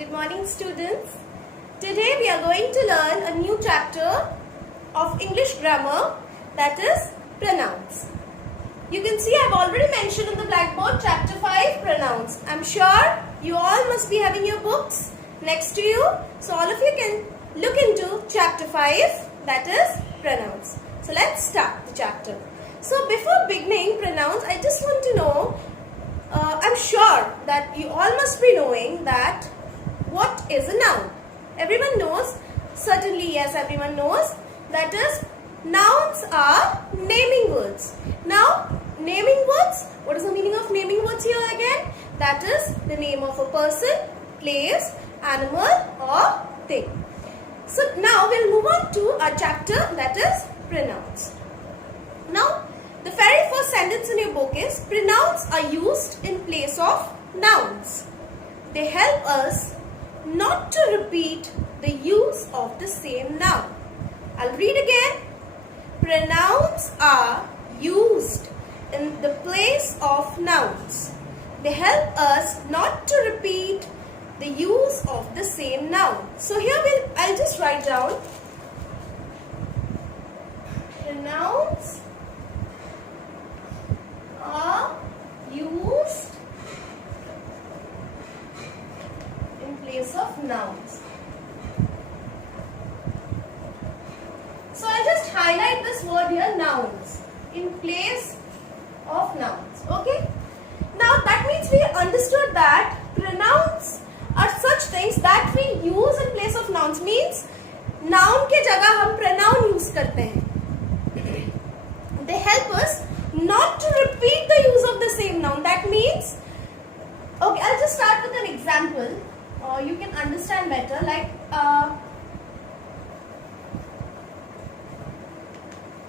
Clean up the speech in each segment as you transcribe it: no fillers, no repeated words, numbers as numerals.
Good morning, students. Today we are going to learn a new chapter of English grammar, that is pronouns. You can see I have already mentioned on the blackboard chapter 5 pronouns. I am sure you all must be having your books next to you. So all of you can look into chapter 5, that is pronouns. So let's start the chapter. So before beginning pronouns, I just want to know, I'm sure that you all must be knowing that what is a noun. Everyone knows, certainly yes, everyone knows, that is nouns are naming words. Now naming words, what is the meaning of naming words here again? That is the name of a person, place, animal or thing. So now we'll move on to our chapter, that is pronouns. Now the very first sentence in your book is pronouns are used in place of nouns. They help us not to repeat the use of the same noun. I'll read again. Pronouns are used in the place of nouns. They help us not to repeat the use of the same noun. So here I'll just write down pronouns are used in place of nouns. So I'll just highlight this word here, nouns, in place of nouns. Okay. Now that means we understood that pronouns are such things that we use in place of nouns. Means noun के जगह हम pronoun use करते हैं. They help us not to repeat the use of the same noun. That means, okay, I'll just start with an example. You can understand better. Like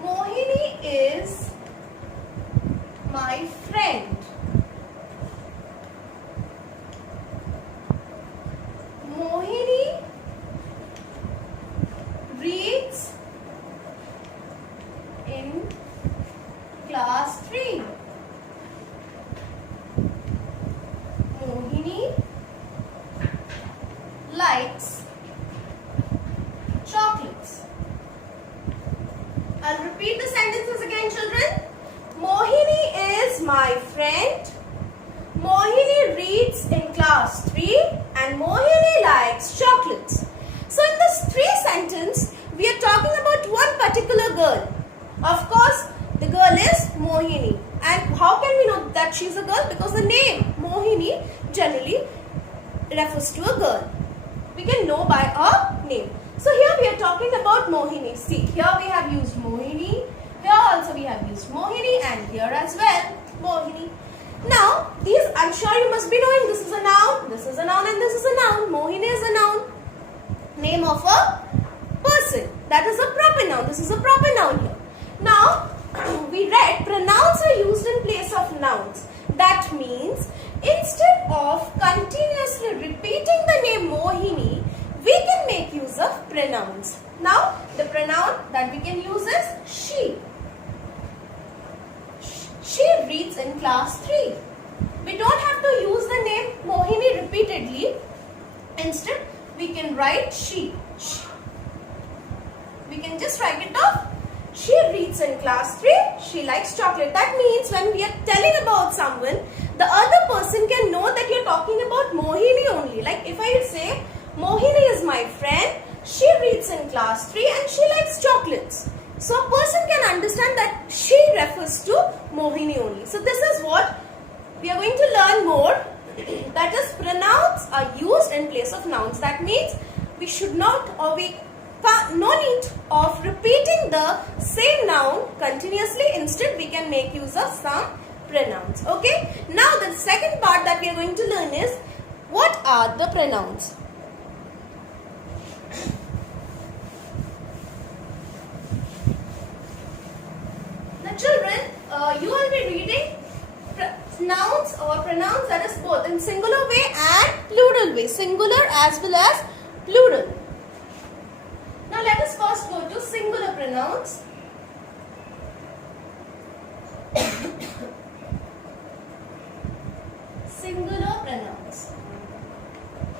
Mohini is my friend. Mohini reads in class 3. Mohini likes chocolates. I'll repeat the sentences again, children. Mohini is my friend. Mohini reads in class 3 and Mohini likes chocolates. So in this 3 sentence, we are talking about one particular girl. Of course, the girl is Mohini. And how can we know that she is a girl? Because the name Mohini generally refers to a girl. We can know by a name. So here we are talking about Mohini. See, here we have used Mohini. Here also we have used Mohini and here as well Mohini. Now, these I'm sure you must be knowing this is a noun, this is a noun and this is a noun. Mohini is a noun. Name of a person. That is a proper noun. This is a proper noun here. Now, we read pronouns are used in place of nouns. That means instead of continuously repeating the name Mohini, we can make use of pronouns. Now, the pronoun that we can use is she. She reads in class 3. We don't have to use the name Mohini repeatedly. Instead, we can write she. We can just write it off. She reads in class 3. She likes chocolate. That means when we are telling about someone, the other person can know that you are talking about Mohini only. Like if I say, Mohini is my friend, she reads in class 3 and she likes chocolates. So a person can understand that she refers to Mohini only. So this is what we are going to learn more. That is pronouns are used in place of nouns. That means we should not or no need of repeating the same noun continuously. Instead we can make use of some pronouns. Okay. Now the second part that we are going to learn is what are the pronouns. Now children, you will be reading nouns or pronouns, that is both in singular way and plural way. Singular as well as plural. Now let us first go to singular pronouns. Singular pronouns.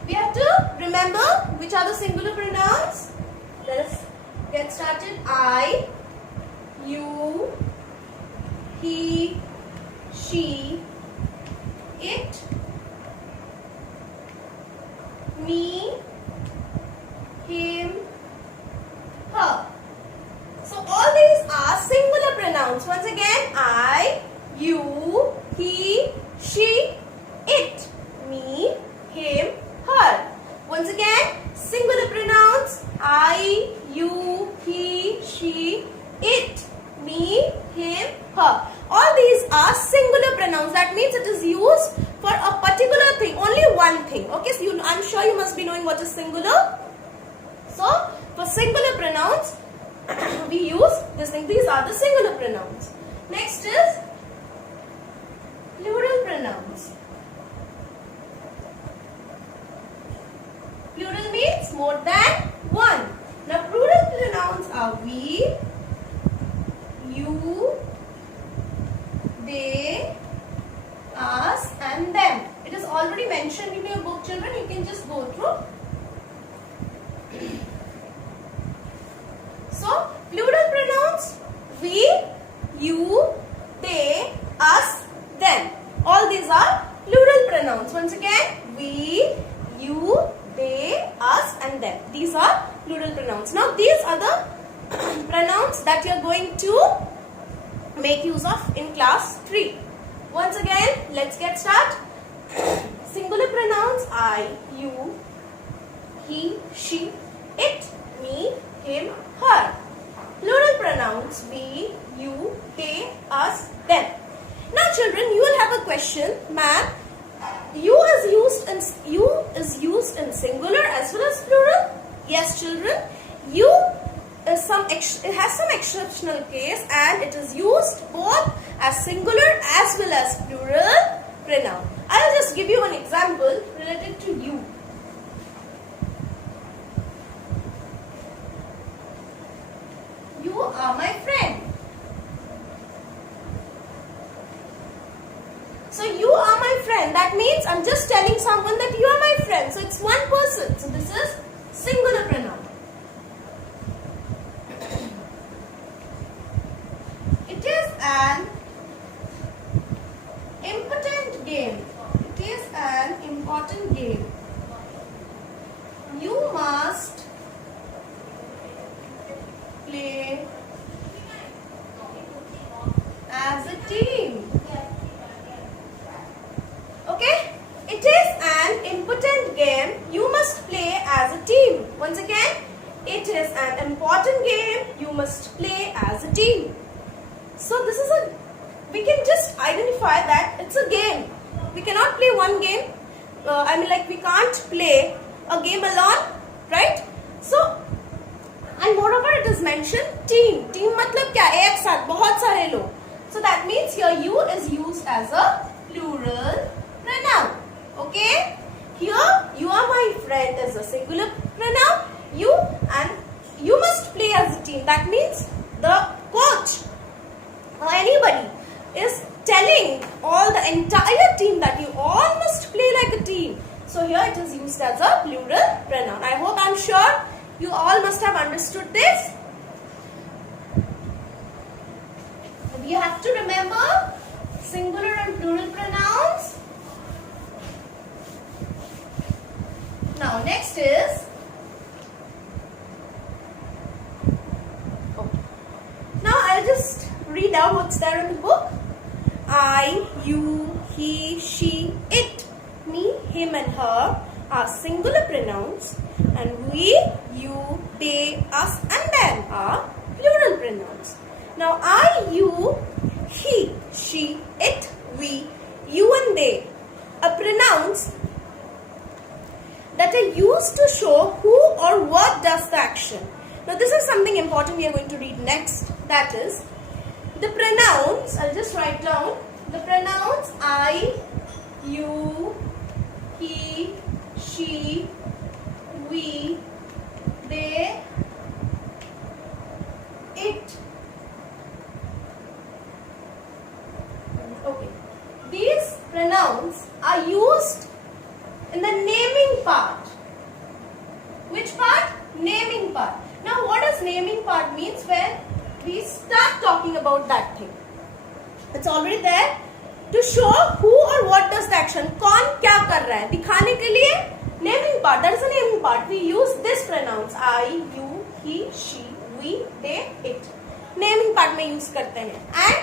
We have to remember which are the singular pronouns? Let's get started. I, you, he, she, it, me, him, her. So all these are singular pronouns. Once again, I, you, he, she, it, me, him, her. Once again, singular pronouns. I, you, he, she, it, me, him, her. All these are singular pronouns. That means it is used for a particular thing, only one thing. Okay, so I'm sure you must be knowing what is singular. So, for singular pronouns, we use this thing. These are the singular pronouns. Next is plural pronouns. Plural means more than one. Now, plural pronouns are we, you, they, us, and them. It is already mentioned in your book, children. You can just go through. So, plural pronouns, we, you, they, us, them. All these are plural pronouns. Once again, we, you, they, us, and them. These are plural pronouns. Now, these are the pronouns that you are going to make use of in class 3. Once again, let's get started. Singular pronouns, I, you, he, she, it, me, him, her. Plural pronouns, we, you, they, us, them. Now children, you will have a question, ma'am, you is used in singular as well as plural? Yes children, you is it has some exceptional case and it is used both as singular as well as plural pronoun. I will just give you an example related to you. You are my friend. So you are my friend. That means I'm just telling someone that you are my friend. So it's one person. So this is singular pronoun. It is an important game. It is an important game. You must play as a team. Okay? It is an important game. You must play as a team. Once again, it is an important game. You must play as a team. So this is we can just identify that it's a game. We cannot play one game. We can't play a game alone, right? So, and moreover it is mentioned team. Team matlab kya? Ek saath, bahut sare log. So that means here you is used as a plural pronoun. Okay? Here you are my friend is a singular pronoun. You and you must play as a team. That means the coach or anybody is telling all the entire team that you all must play like a team. So here it is used as a plural pronoun. I hope, I'm sure you all must have understood this. You have to remember singular and plural pronouns. Now next is now I'll just read out what's there in the book. I, you, he, she, it, me, him and her are singular pronouns, and we, you, they, us and them are plural pronouns. Now I, you, he, she, it, we, you and they are pronouns that are used to show who or what does the action. Now this is something important we are going to read next. That is the pronouns. I'll just write down the pronouns I, you, he, she, we, they, it. Okay. These pronouns are used in the naming part. Which part? Naming part. Now what does naming part means? When we start talking about that thing, it's already there to show who or what does the action. कौन क्या कर रहा है दिखाने के लिए naming part. That is the naming part. We use this pronouns I, you, he, she, we, they, it. Naming part में use करते हैं. And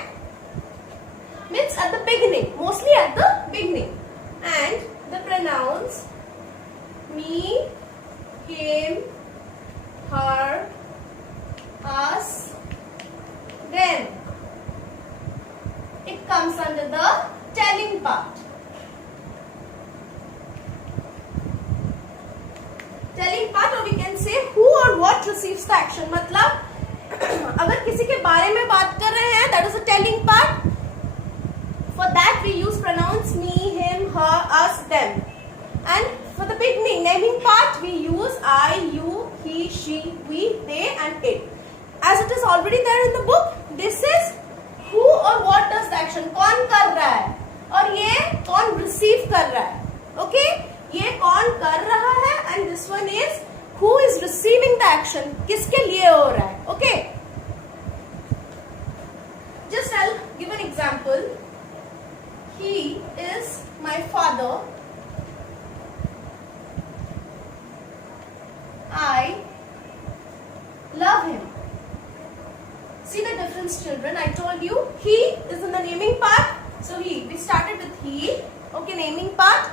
means at the beginning, mostly at the beginning. And the pronouns me, him, her, us, them. It comes under the telling part. Telling part, or we can say who or what receives the action. मतलब अगर किसी के बारे में बात कर रहे हैं, that is a telling part. For that we use pronouns me, him, her, us, them. And for the beginning, naming part, we use I, you, he, she, we, they and it. As it is already there in the book, this is who or what does the action. कौन कर रहा है और ये कौन receive कर रहा है. Okay? ये कौन कर रहा है and this one is who is receiving the action. किसके लिए हो रहा है. Okay? Just I'll give an example. He is my father. I love him. See the difference, children. I told you he is in the naming part. So we started with he. Okay, naming part.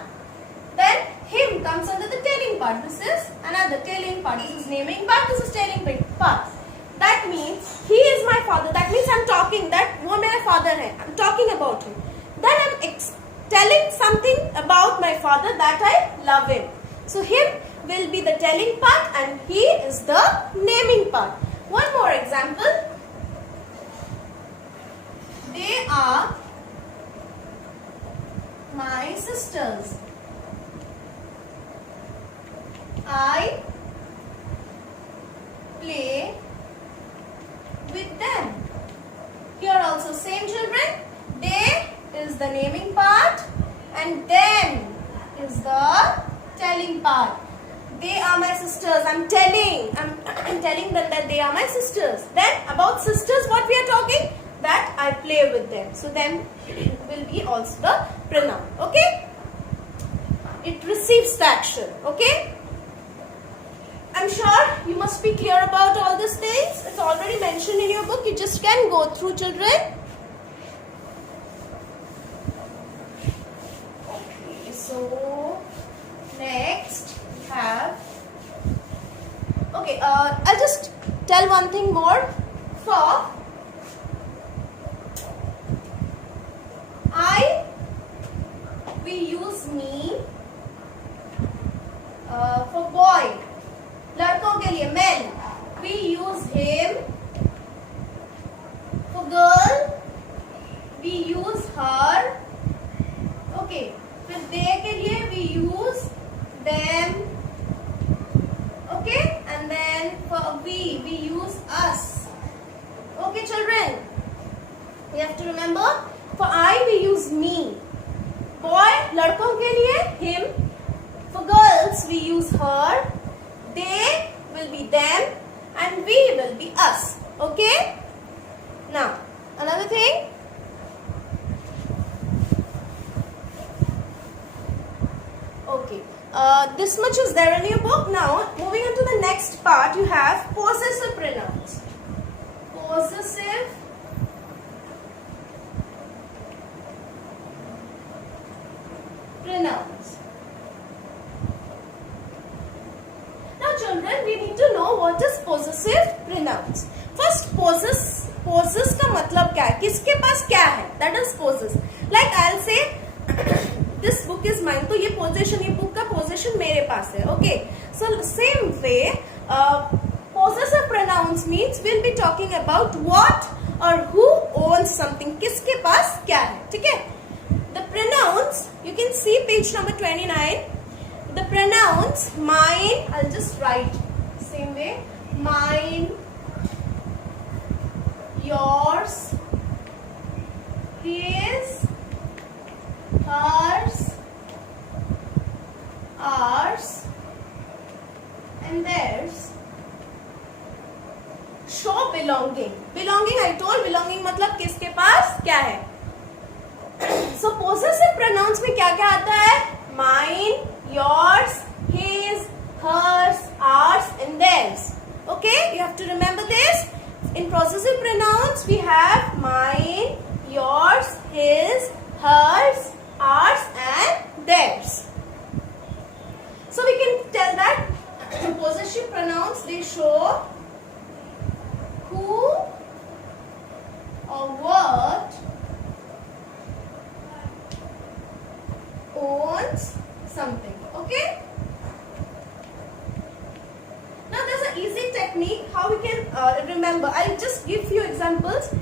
Then him comes under the telling part. This is another telling part. This is naming part. This is telling part. That means he is my father. That means I'm talking that वो मेरा father है. I'm talking about him. Then I'm telling something about my father that I love him. So him will be the telling part and he is the naming part. One more example. They are my sisters. I play with them. Here also same, children. They is the naming part and them is the telling part. They are my sisters. I'm telling them that they are my sisters. Then about sisters, what we are talking? That I play with them. So them will be also the pronoun. Okay? It receives the action. Okay? I'm sure you must be clear about all these things. It's already mentioned in your book. You just can go through, children. Okay, so next we have. Okay, I'll just tell one thing more. For we use me. For boy, लड़कों के लिए men, we use him. For girl, we use her. Okay, फिर they के लिए we use them. Okay, and then for we use us. Okay, children, you have to remember. For I we use me. Boy, लड़कों के लिए him. For girls we use her. They will be them and we will be us. Okay? Now, another thing. Okay. This much is there in your book. Now, moving on to the next part, you have possessive pronouns. Possessive pronouns. Now children, we need to know what is possessive pronouns. First, possess का मतलब क्या है? किसके पास क्या है? That is possess. Like I'll say, this book is mine. तो ये possession, ये book का possession मेरे पास है. Okay. So same way, possessive pronouns means we'll be talking about what or who owns something. किसके पास क्या है? ठीक है? The pronouns, you can see page number 29. The pronouns mine, I'll just write same way. Mine, yours, his, hers, ours, and and theirs show belonging. Belonging I told, belonging मतलब किसके पास क्या है. So possessive pronouns में क्या क्या आता है? Mine, yours, his, hers, ours and theirs. Okay, you have to remember this. In possessive pronouns we have mine, yours, his, hers, ours and theirs. So we can tell that possessive pronouns, they show who or what owns something. Okay. Now there's an easy technique how we can remember. I'll just give few examples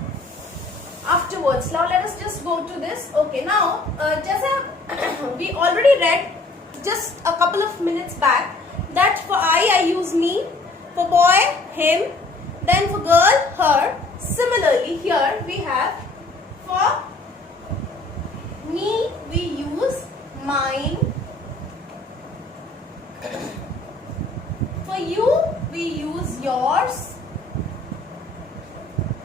afterwards. Now let us just go to this. Okay. Now जैसे we already read just a couple of minutes back that for I use me, for boy him, then for girl her. Similarly here we have for me we use mine, for you we use yours,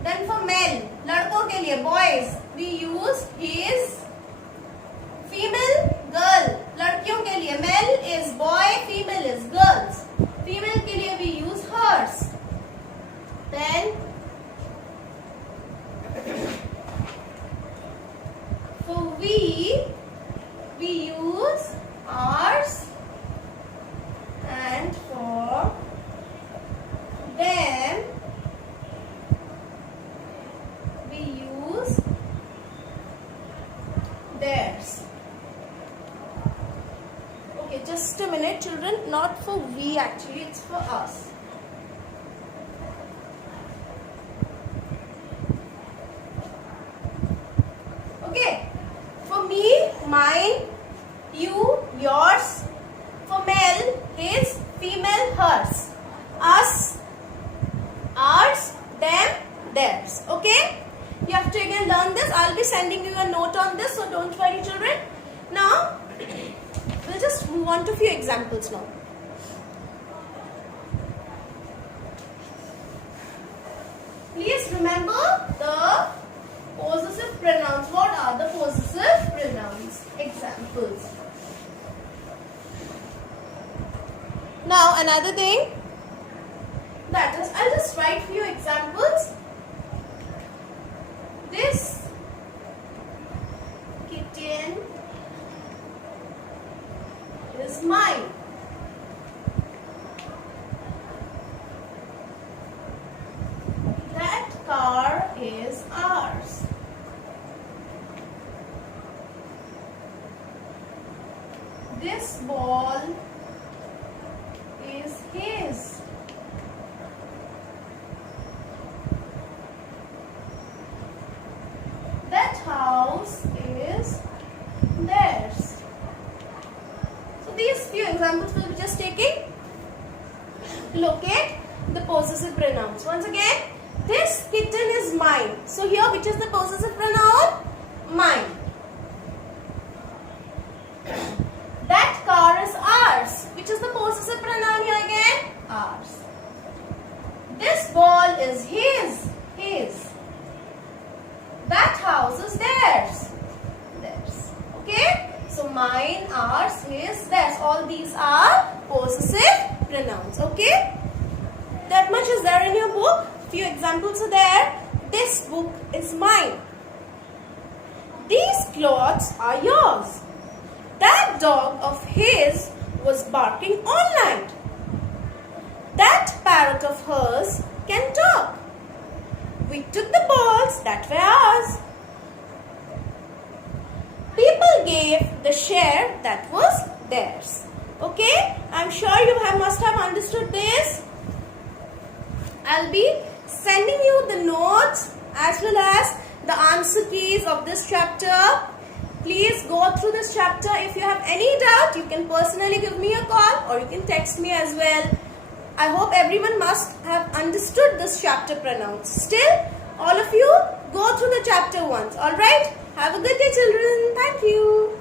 then for men लड़कों के लिए boys we use his, female girl लड़कियों के लिए male is boy, female is girls, female के लिए we use hers, then for we use ours, and for them we use theirs. Okay, just a minute children, not for we actually, it's for us. Okay, for me, mine, you, yours, for male, his, female, hers, us, ours, them, theirs. Okay, you have to again learn this. I'll be sending you a note on this, so don't worry children. Now we'll just move on to a few examples now. Please remember the possessive pronouns. What are the possessive pronouns? Examples. Now another thing, that is, I'll just write few examples. This kitten is mine. That car is ours. This ball is his. That house is theirs. So these few examples we'll be just taking to locate the possessive pronouns. Once again, this kitten is mine. So here, which is the possessive pronoun? Mine. That car is ours. Which is the possessive pronoun here again? Ours. This ball is his. His. That house is theirs. Theirs. Okay? So mine, ours, his, theirs. All these are possessive pronouns. Okay? That much is there in your book. Few examples are there. This book is mine. These clothes are yours. That dog of his was barking all night. That parrot of hers can talk. We took the balls that were ours. People gave the share that was theirs. Okay? I'm sure you must have understood this. I'll be sending you the notes as well as the answer keys of this chapter. Please go through this chapter. If you have any doubt, you can personally give me a call or you can text me as well. I hope everyone must have understood this chapter pronouns. Still, all of you go through the chapter once. Alright? Have a good day children. Thank you.